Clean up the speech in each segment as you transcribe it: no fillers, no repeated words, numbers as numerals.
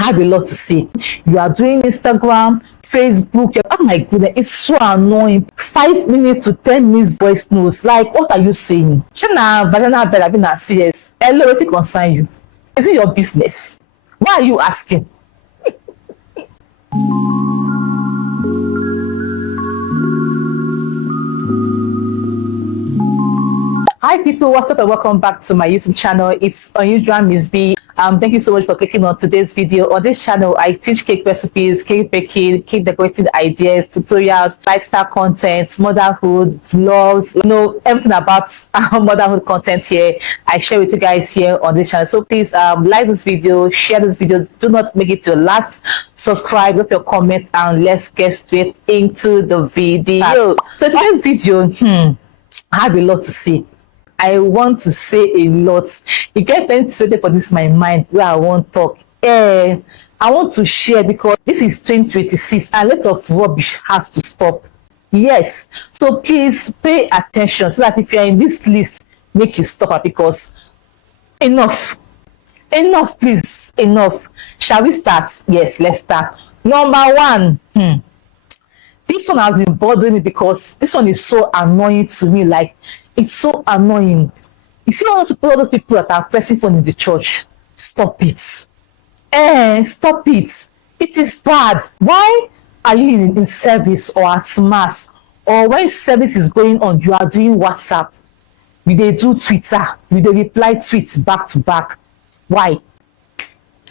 I have a lot to say. You are doing Instagram, Facebook. Oh my goodness, it's so annoying. 5 minutes to 10 minutes voice notes. Like, what are you saying? Shana, banana, bella, CS. Hello, what's it concern you? Is it your business? Why are you asking? Hi people, what's up and welcome back to my YouTube channel. It's Unusual Miss B. Thank you so much for clicking on today's video. On this channel, I teach cake recipes, cake baking, cake decorating ideas, tutorials, lifestyle content, motherhood, vlogs, everything about motherhood content here. I share with you guys here on this channel. So please like this video, share this video. Do not make it to last. Subscribe, drop your comment, and let's get straight into the video. So today's video, I have a lot to say. I want to say a lot. You get penetrated for this my mind where I want to talk. I want to share because this is 2026 and a lot of rubbish has to stop. Yes. So please pay attention so that if you're in this list, make you stop it because enough. Enough, please. Enough. Shall we start? Yes, let's start. Number one. This one has been bothering me because this one is so annoying to me. Like, it's so annoying. You see all those people that are pressing phone in the church. Stop it. Stop it. It is bad. Why are you in service or at mass? Or when service is going on, you are doing WhatsApp. You they do Twitter. You they reply tweets back to back. Why?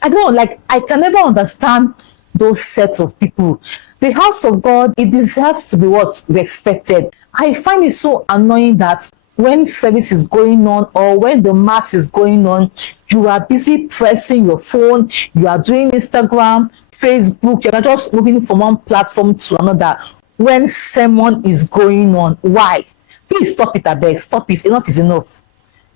I don't like. I can never understand those sets of people. The house of God, it deserves to be what respected. I find it so annoying that when service is going on or when the mass is going on, you are busy pressing your phone, you are doing Instagram, Facebook, you're just moving from one platform to another when sermon is going on. Why? Please stop it, abeg. Stop it. Enough is enough.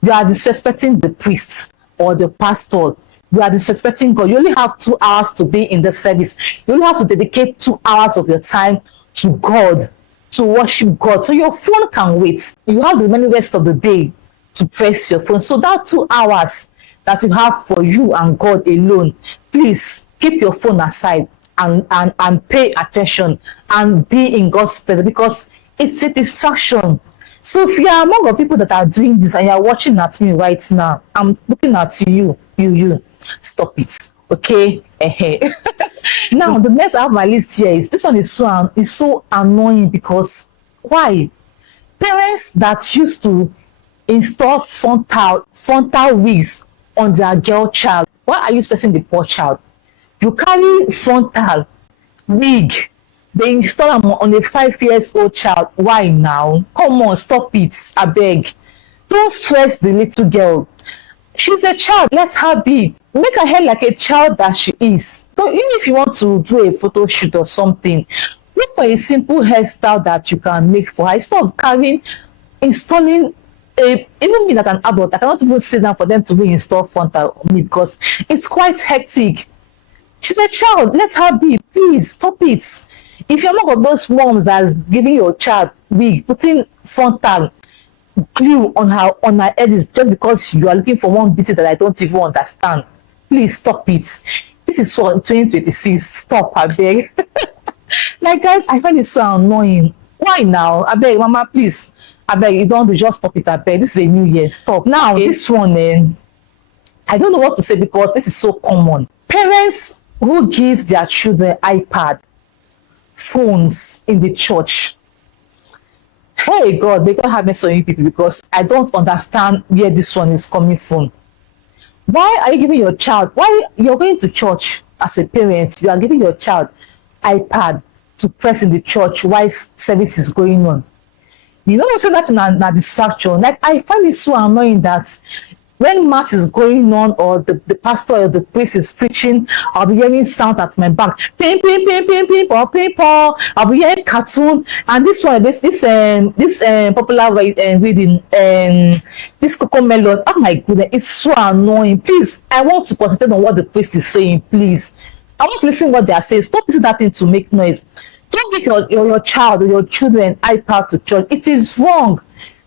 You are disrespecting the priest or the pastor. You are disrespecting God. You only have 2 hours to be in the service. You only have to dedicate 2 hours of your time to God, to worship God. So your phone can wait. You have the many rest of the day to press your phone. So that 2 hours that you have for you and God alone, please keep your phone aside and pay attention and be in God's presence because it's a distraction. So if you are among the people that are doing this and you are watching at me right now, I'm looking at you. Stop it. Okay. Now the next I have my list here is this one is so annoying because why? Parents that used to install frontal wigs on their girl child. Why are you stressing the poor child? You carry frontal wig, they install them on a 5-year-old child. Why now? Come on, stop it. I beg. Don't stress the little girl. She's a child. Let her be. Make her hair like a child that she is. So even if you want to do a photo shoot or something, look for a simple hairstyle that you can make for her. Instead of installing even me that an adult, I cannot even sit down for them to reinstall frontal on me because it's quite hectic. She's a child. Let her be. Please stop it. If you're one of those moms that's giving your child wig, putting frontal glue on her edges just because you are looking for one beauty that I don't even understand, please stop it. This is for 2026. Stop, I beg. Like, guys, I find it so annoying. Why now? I beg, mama, please. I beg, you don't just stop it. I beg. This is a new year. Stop. Now, this one, I don't know what to say because this is so common. Parents who give their children iPad, phones in the church. Hey God, may God have mercy on you people because I don't understand where this one is coming from. Why are you giving your child? Why you're going to church as a parent? You are giving your child iPad to press in the church while service is going on. You know, so that's a distraction. Like, I find it so annoying that when mass is going on or the pastor or the priest is preaching, I'll be hearing sound at my back. Ping, ping, ping, ping, ping, ping, ping, ping. I'll be hearing cartoon. And this one, this popular reading, this Coco Melon. Oh my goodness, it's so annoying. Please, I want to concentrate on what the priest is saying, please. I want to listen to what they are saying. Stop using that thing to make noise. Don't give your child or your children iPad to church. It is wrong.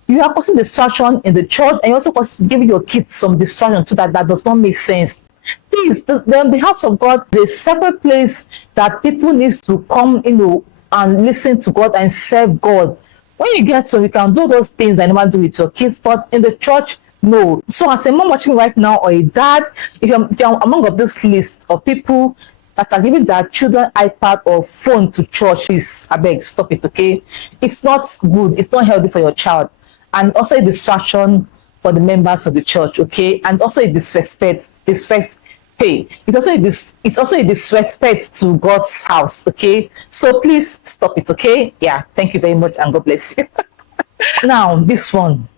You are causing distraction in the church and you're also giving your kids some distraction too that does not make sense. Please, the house of God is a separate place that people need to come, and listen to God and serve God. When you get to, you can do those things that you never do with your kids, but in the church, no. So as a mom watching me right now, or a dad, if you're among of this list of people that are giving their children iPad or phone to church, please, I beg, stop it, okay? It's not good. It's not healthy for your child. And also a distraction for the members of the church, okay? And also a disrespect. Hey, it's also a disrespect to God's house, okay? So please stop it, okay? Yeah, thank you very much, and God bless you. Now, this one.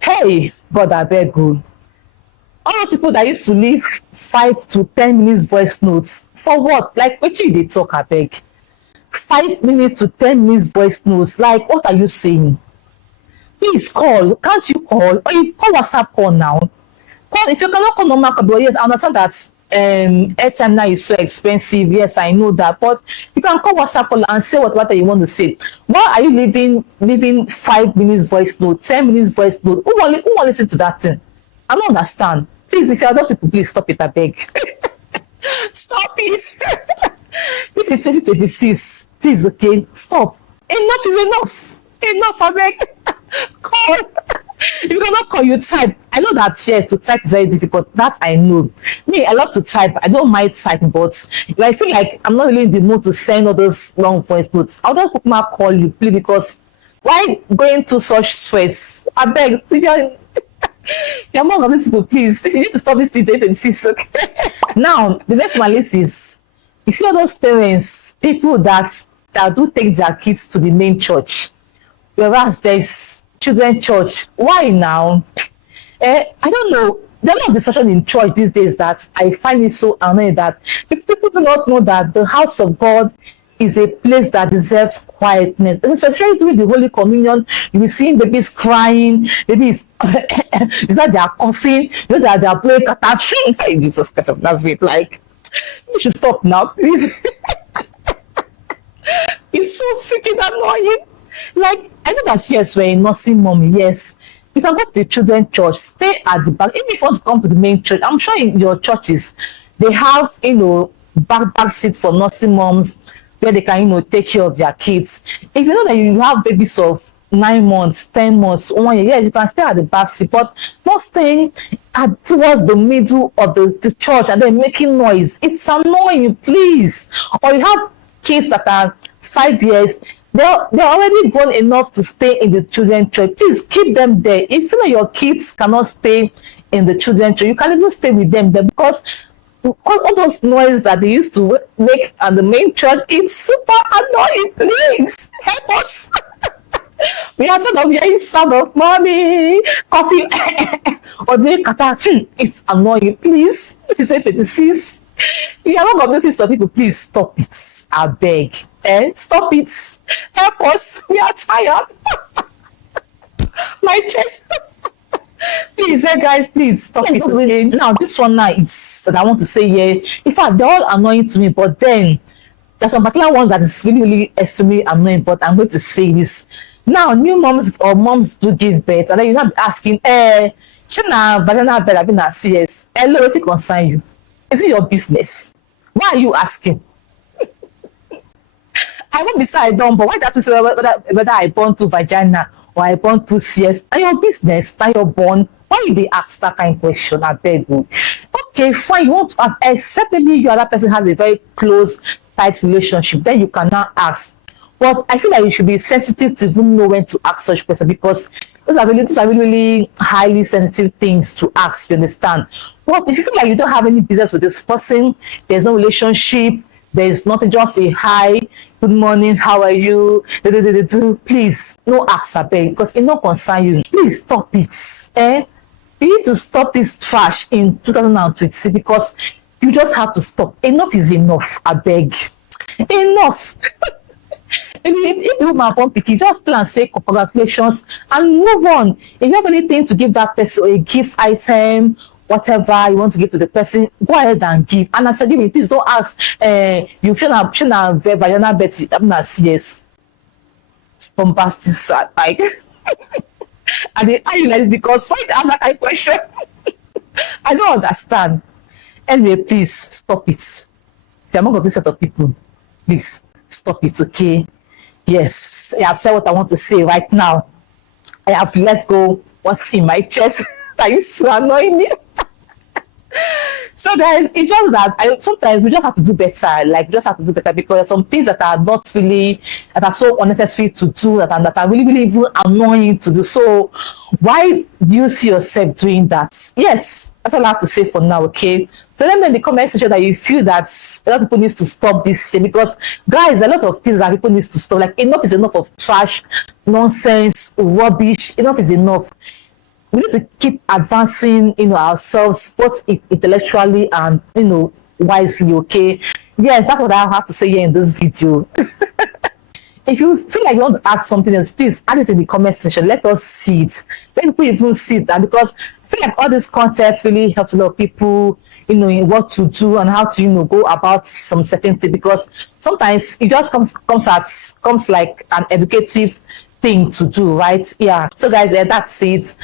Hey, God, I beg you. All those people that used to leave 5 to 10 minutes voice notes, for what? Like, what do they talk, I beg? 5 minutes to 10 minutes voice notes, like, what are you saying? Please call. Can't you call? Or you call WhatsApp call now. Call. If you cannot call normal call, but yes, I understand that airtime now is so expensive. Yes, I know that. But you can call WhatsApp call and say what you want to say. Why are you leaving 5 minutes voice note, 10 minutes voice note? Who want listen to that thing? I don't understand. Please, if you are those people, please stop it, I beg. Stop it. This is 2026. Please, okay? Stop. Enough is enough. Enough, I beg. Call. If you cannot call, you type. I know that, yes, to type is very difficult. That I know. Me, I love to type. I don't mind typing, but if I feel like I'm not really in the mood to send all those long voice notes, I'll just call you, please, because why going through such stress? I beg. You're among of these people, please. You need to stop this thing 2026, okay? Now, the next one list is, you see all those parents, people that do take their kids to the main church, whereas there's children church. Why now? I don't know. There's a lot of discussion in church these days that I find it so annoying that people do not know that the house of God is a place that deserves quietness. Especially during the Holy Communion, you will see babies crying, babies is that they are coughing, that they are playing cataching. Jesus Christ of Nazareth, like, you should stop now, please. It's so freaking annoying. Like, I know that, yes, we're a nursing mom, yes. You can go to the children's church, stay at the back. Even if you want to come to the main church, I'm sure in your churches, they have, back seat for nursing moms where they can, take care of their kids. If you know that you have babies of 9 months, 10 months, 1 year, yes, you can stay at the back seat, but not staying towards the middle of the church and then making noise. It's annoying, please. Or you have kids that are 5 years, they're already grown enough to stay in the children's church. Please keep them there. If you know your kids cannot stay in the children's church, you can even stay with them there, because all those noise that they used to make at the main church, it's super annoying. Please help us. We are tired of hearing sound of mommy, coffee, or the kata. It's annoying. Please, this is 2026. If you are not going to stop people, please stop it. I beg. Stop it. Help us. We are tired. My chest. Please, guys, please stop it. Okay? Now, this one now, it's that I want to say here. In fact, they're all annoying to me, but then there's some particular ones that is really, really extremely annoying. But I'm going to say this. Now, new moms or moms do give birth, and then you're not asking, China, banana bed, I've been at CS. Hello, what's it concern you? Is it your business? Why are you asking? I won't decide done, but why does you say whether I born to vagina or I born to CS? And your business, that you're born. Why you they ask that kind of question? I beg you. Okay, fine. You want to ask, except maybe your other person has a very close, tight relationship, then you can now ask. But I feel like you should be sensitive to even know when to ask such question, because those are really highly sensitive things to ask, you understand? But if you feel like you don't have any business with this person, there's no relationship, there's nothing, just say hi, good morning, how are you, please, no ask, I beg, because it not concern you. Please stop it. You need to stop this trash in 2020, because you just have to stop. Enough is enough, I beg. Enough. If the woman born pikin, just plan, say congratulations and move on. If you have anything to give that person, a gift item, whatever you want to give to the person, go ahead and give. And as you're giving, please don't ask, you shouldn't have vagina bet, I'm not serious. It's bombastic, like. And I realize, because why the other question? I don't understand. Anyway, please stop it. If you're among of this set of people, please stop it, okay? Yes, I have said what I want to say right now. I have let go what's in my chest that used to annoy me. So guys, it's just that sometimes we just have to do better. Like, we just have to do better because there's some things that are not really, that are so unnecessary to do, that are really, really even annoying to do. So why do you see yourself doing that? Yes, that's all I have to say for now, okay? So let me know in the comment section that you feel that a lot of people need to stop this shit, because guys, a lot of things that people need to stop. Like, enough is enough of trash, nonsense, rubbish. Enough is enough. We need to keep advancing, ourselves, both intellectually and, wisely, okay? Yes, that's what I have to say here in this video. If you feel like you want to add something else, please add it in the comment section. Let us see it. Let people even see it. And because I feel like all this content really helps a lot of people, in what to do and how to, go about some certain thing. Because sometimes it just comes like an educative thing to do, right? Yeah. So guys, that's it.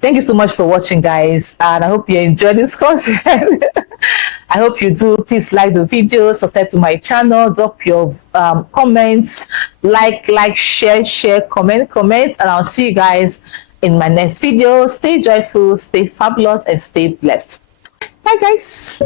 Thank you so much for watching, guys, and I hope you enjoyed this content. I hope you do. Please like the video, subscribe to my channel, drop your comments, like, share, comment, and I'll see you guys in my next video. Stay joyful, stay fabulous, and stay blessed. Bye, guys.